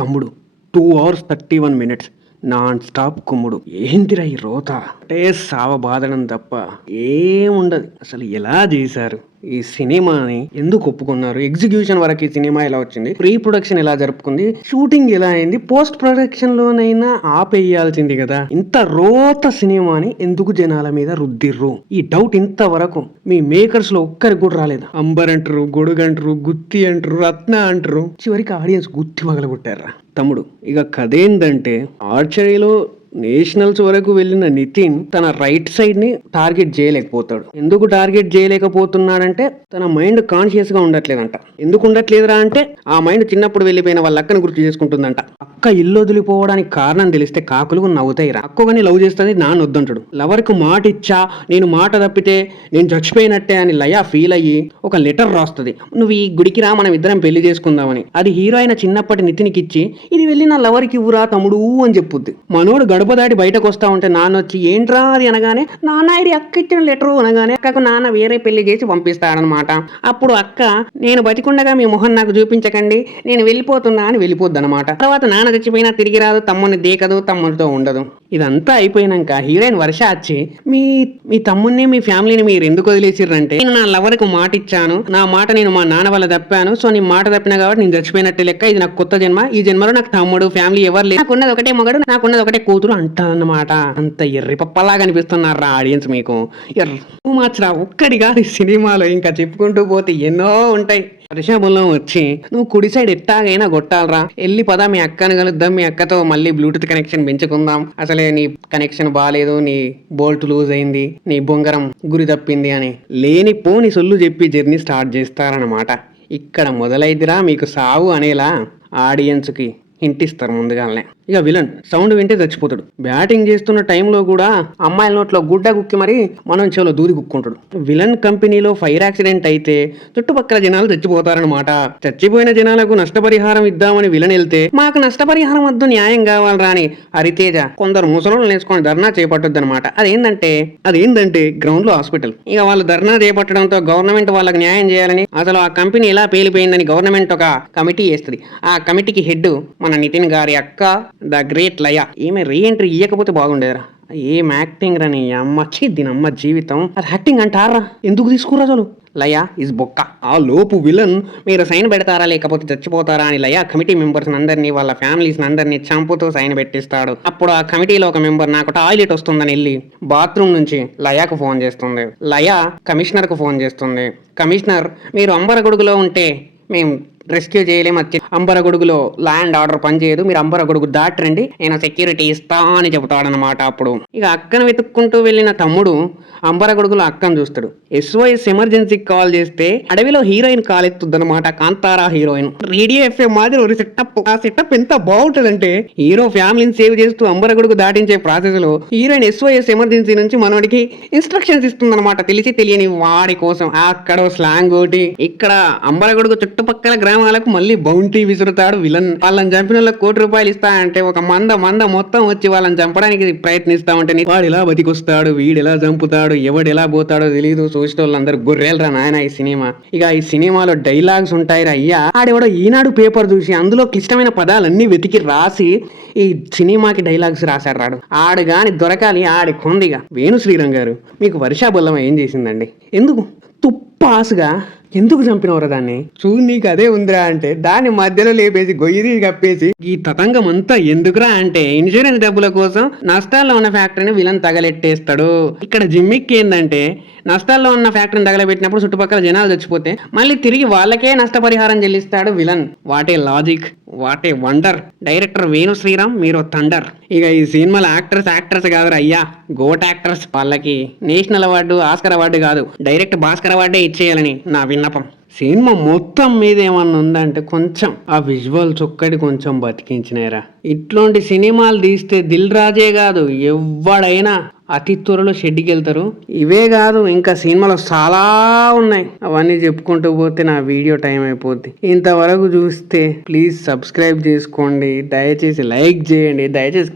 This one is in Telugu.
తమ్ముడు 2 hours 31 minutes నాన్ స్టాప్ కుమ్ముడు. ఏందిరా ఈ రోత అంటే సావ బాధడం తప్ప ఏముండదు. అసలు ఎలా చేశారు ఈ సినిమాని, ఎందుకు ఒప్పుకున్నారు, ఎగ్జిక్యూషన్ వరకు ఈ సినిమా ఎలా వచ్చింది, ప్రీ ప్రొడక్షన్ ఎలా జరుపుకుంది, షూటింగ్ ఎలా అయింది, పోస్ట్ ప్రొడక్షన్ లోనైనా ఆపేయాల్సింది కదా. ఇంత రోత సినిమాని ఎందుకు జనాల మీద రుద్దిర్రు? ఈ డౌట్ ఇంతవరకు మీ మేకర్స్ లో ఒక్కరికి కూడా రాలేదు. అంబర్ అంటారు, గొడుగంటారు, గుత్తి అంటారు, రత్న అంటారు, చివరికి ఆడియన్స్ గుత్తి పగలగొట్టారా తమ్ముడు. ఇక కథ ఏంటంటే, ఆర్చరీలో నేషనల్స్ వరకు వెళ్ళిన నితిన్ తన రైట్ సైడ్ ని టార్గెట్ చేయలేకపోతాడు. ఎందుకు టార్గెట్ చేయలేకపోతున్నాడంటే తన మైండ్ కాన్షియస్ గా ఉండట్లేదంట. ఎందుకు ఉండట్లేదురా అంటే ఆ మైండ్ చిన్నప్పుడు వెళ్ళిపోయిన వాళ్ళ అక్కని గుర్తు చేసుకుంటుందంట. అక్క ఇల్లు వదిలిపోవడానికి కారణం తెలిస్తే కాకులు నవ్వుతాయిరా. అక్కని లవ్ చేస్తుంది, నాన్న వద్దంటాడు. లవర్ కు మాట ఇచ్చా, నేను మాట తప్పితే నేను చచ్చిపోయినట్టే అని లయ ఫీల్ అయ్యి ఒక లెటర్ రాస్తుంది, నువ్వు ఈ గుడికి రా, మనం ఇద్దరం పెళ్లి చేసుకుందామని. అది హీరో అయిన చిన్నప్పటి నితిన్కి ఇచ్చి, ఇది వెళ్ళి నా లవర్ కి ఇవ్వురా తమ్ముడు అని చెప్పుద్ది. మనోడు గడప దాటి బయటకు వస్తా ఉంటే నాన్న వచ్చి ఏంట్రా అది అనగానే, నాన్న ఇది అక్క ఇచ్చిన లెటరు అనగానే అక్కకు నాన్న వేరే పెళ్లి చేసి పంపిస్తాడనమాట. అప్పుడు అక్క, నేను బతికుండగా మీ మొహం నాకు చూపించకండి, నేను వెళ్ళిపోతున్నా అని వెళ్ళిపోద్ది అనమాట. తర్వాత నాన్న చచ్చిపోయినా తిరిగి రాదు, తమ్ముని దేకదు, తమ్ముడితో ఉండదు. ఇదంతా అయిపోయినాక హీరోయిన్ వర్ష వచ్చి, మీ తమ్ముడిని మీ ఫ్యామిలీని మీరు ఎందుకు వదిలేసిర్రంటే, నేను నా లవర్ కు మాట ఇచ్చాను, నా మాట నేను మా నాన్న వల్ల తప్పాను, సో నీ మాట తప్పినా కాబట్టి నేను చచ్చిపోయినట్టే లెక్క, ఇది నాకు కొత్త జన్మ, ఈ జన్మలో నాకు తమ్ముడు ఫ్యామిలీ ఎవరు లేదు, నాకున్నది ఒకటే మగడు, నాకున్నది ఒకటే కూతురు అంటానన్నమాట. అంత ఎర్రి పప్పలాగా అనిపిస్తున్నారా ఆడియన్స్ మీకు? మార్చరా ఒక్కడి కాదు సినిమాలో, ఇంకా చెప్పుకుంటూ పోతే ఎన్నో ఉంటాయి. వర్షాబుల్లం వచ్చి, నువ్వు కుడి సైడ్ ఎట్టాగైనా కొట్టాలరా, వెళ్ళి పదా మీ అక్కను కలుద్దాం, మీ అక్కతో మళ్ళీ బ్లూటూత్ కనెక్షన్ పెంచుకుందాం, అసలే నీ కనెక్షన్ బాగాలేదు, నీ బోల్ట్ లూజ్ అయింది, నీ బొంగరం గురి తప్పింది అని లేని పోని సొల్లు చెప్పి జర్నీ స్టార్ట్ చేస్తారనమాట. ఇక్కడ మొదలైద్దిరా మీకు సావు అనేలా ఆడియన్స్కి హింట్ ఇస్తారు ముందుగానే. ఇక విలన్ సౌండ్ వింటే చచ్చిపోతాడు. బ్యాటింగ్ చేస్తున్న టైంలో కూడా అమ్మాయిల నోట్లో గుడ్డ గుక్కి మరి మనం చెవులో దూది గుక్కుంటాడు. విలన్ కంపెనీలో ఫైర్ యాక్సిడెంట్ అయితే చుట్టుపక్కల జనాలు చచ్చిపోతారనమాట. చచ్చిపోయిన జనాలకు నష్టపరిహారం ఇద్దామని విలన్ వెళ్తే, మాకు నష్టపరిహారం వద్దు, న్యాయం కావాలరా అని హరితేజ కొందరు ముసలోళ్ళు నేర్చుకొని ధర్నా చేపట్టొద్దు అనమాట. అదేంటంటే గ్రౌండ్ లో హాస్పిటల్. ఇక వాళ్ళు ధర్నా చేపట్టడంతో గవర్నమెంట్ వాళ్ళకి న్యాయం చేయాలని, అసలు ఆ కంపెనీ ఎలా పేలిపోయిందని గవర్నమెంట్ ఒక కమిటీ వేస్తుంది. ఆ కమిటీకి హెడ్ మన నితిన్ గారి అక్క ద గ్రేట్ లయ. ఈమె రీఎంట్రీ ఇయ్యకపోతే బాగుండేదిరా. ఏం యాక్టింగ్ రా, నీ అమ్మ దీని అమ్మ జీవితం. అది యాక్టింగ్ అంటారా? ఎందుకు తీసుకురా అసలు? లయ ఇస్ బొక్క. ఆ లోపు విలన్, మీరు సైన్ పెడతారా లేకపోతే చచ్చిపోతారా అని లయ కమిటీ మెంబర్స్ అందరినీ, వాళ్ళ ఫ్యామిలీస్ అందరినీ చంపుతూ సైన్ పెట్టిస్తాడు. అప్పుడు ఆ కమిటీలో ఒక మెంబర్, నాకు టాయిలెట్ వస్తుందని వెళ్ళి బాత్రూమ్ నుంచి లయకు ఫోన్ చేస్తుంది. లయ కమిషనర్ కు ఫోన్ చేస్తుంది. కమిషనర్, మీరు అంబరగొడుగులో ఉంటే మేము రెస్క్యూ చేయలేము, అంబరగొడుగులో ల్యాండ్ ఆర్డర్ పనిచేయదు, మీరు అంబరగొడుగు దాటరండి, నేను సెక్యూరిటీ ఇస్తా అని చెబుతాడనమాట. అప్పుడు ఇక అక్కను వెతుక్కుంటూ వెళ్ళిన తమ్ముడు అంబరగొడుగులో అక్కను చూస్తాడు. SOS ఎమర్జెన్సీకి కాల్ చేస్తే అడవిలో హీరోయిన్ కాల్ ఎత్తుద్దనమాట, కాంతారా హీరోయిన్. రేడియో FM మాదిరి ఒక సెటప్. ఆ సెటప్ ఎంత బాగుంటుందంటే, హీరో ఫ్యామిలీని సేవ్ చేస్తూ అంబరగొడుగు దాటించే ప్రాసెస్ లో హీరోయిన్ SOS ఎమర్జెన్సీ నుంచి మనోడికి ఇన్స్ట్రక్షన్స్ ఇస్తుందన్నమాట, తెలిసి తెలియని వాడి కోసం. అక్కడ స్లాంగ్ ఒకటి, ఇక్కడ అంబరగొడుగు చుట్టుపక్కల గ్రామాలకు మళ్ళీ బౌంటీ విసురుతాడు విలన్. వాళ్ళని చంపిన వాళ్ళకి ₹1,00,00,000 ఇస్తా అంటే ఒక మంద మొత్తం వచ్చి వాళ్ళని చంపడానికి ప్రయత్నిస్తా ఉంటే వాడు ఎలా బతికొస్తాడు, వీడు ఎలా చంపుతాడు, ఎవడు ఎలా పోతాడో తెలియదు. చూసిన వాళ్ళందరూ గొర్రెలరా నాయన ఈ సినిమా. ఇక ఈ సినిమాలో డైలాగ్స్ ఉంటాయిరా అయ్యా. ఆడెవడో ఈనాడు పేపర్ చూసి అందులో క్లిష్టమైన పదాలన్నీ వెతికి రాసి ఈ సినిమాకి డైలాగ్స్ రాశాడు రాడు. ఆడు గాని దొరకాలి, ఆడి కొందిగా. వేణు శ్రీరామ్ గారు, మీకు వర్షాబొల్లం ఏం చేసిందండి? ఎందుకు తుప్పాసుగా ఎందుకు చంపినవరా దాన్ని? చూడు నీకు అదే ఉందిరా అంటే దాన్ని మధ్యలో లేపేసి గొయ్యి కప్పేసి ఈ తతంగం అంతా ఎందుకురా అంటే, ఇన్సూరెన్స్ డబ్బుల కోసం నష్టాల్లో ఉన్న ఫ్యాక్టరీని విలన్ తగలెట్టేస్తాడు. ఇక్కడ జిమ్మిక్ ఏంటంటే, నష్టాల్లో ఉన్న ఫ్యాక్టరీని తగలబెట్టినప్పుడు చుట్టుపక్కల జనాలు చచ్చిపోతే మళ్ళీ తిరిగి వాళ్ళకే నష్టపరిహారం చెల్లిస్తాడు విలన్. What a logic, what a wonder. Director Venu Sriram, మీరు థండర్. ఇక ఈ సినిమాలో యాక్టర్స్ కాదురా అయ్యా, గోట్ యాక్టర్స్. వాళ్ళకి నేషనల్ అవార్డు, ఆస్కర్ అవార్డు కాదు, డైరెక్ట్ భాస్కర్ అవార్డే ఇచ్చేయాలని నా విన్నపం. సినిమా మొత్తం మీద ఏమన్నా ఉందంటే కొంచెం ఆ విజువల్స్ ఒక్కటి కొంచెం బతికించినాయిరా. ఇట్లాంటి సినిమాలు తీస్తే దిల్ రాజే కాదు ఎవడైనా అతి త్వరలో షెడ్కి వెళ్తారు. ఇవే కాదు, ఇంకా సినిమాలు చాలా ఉన్నాయి. అవన్నీ చెప్పుకుంటూ పోతే నా వీడియో టైం అయిపోద్ది. ఇంతవరకు చూస్తే ప్లీజ్ సబ్స్క్రైబ్ చేసుకోండి, దయచేసి లైక్ చేయండి, దయచేసి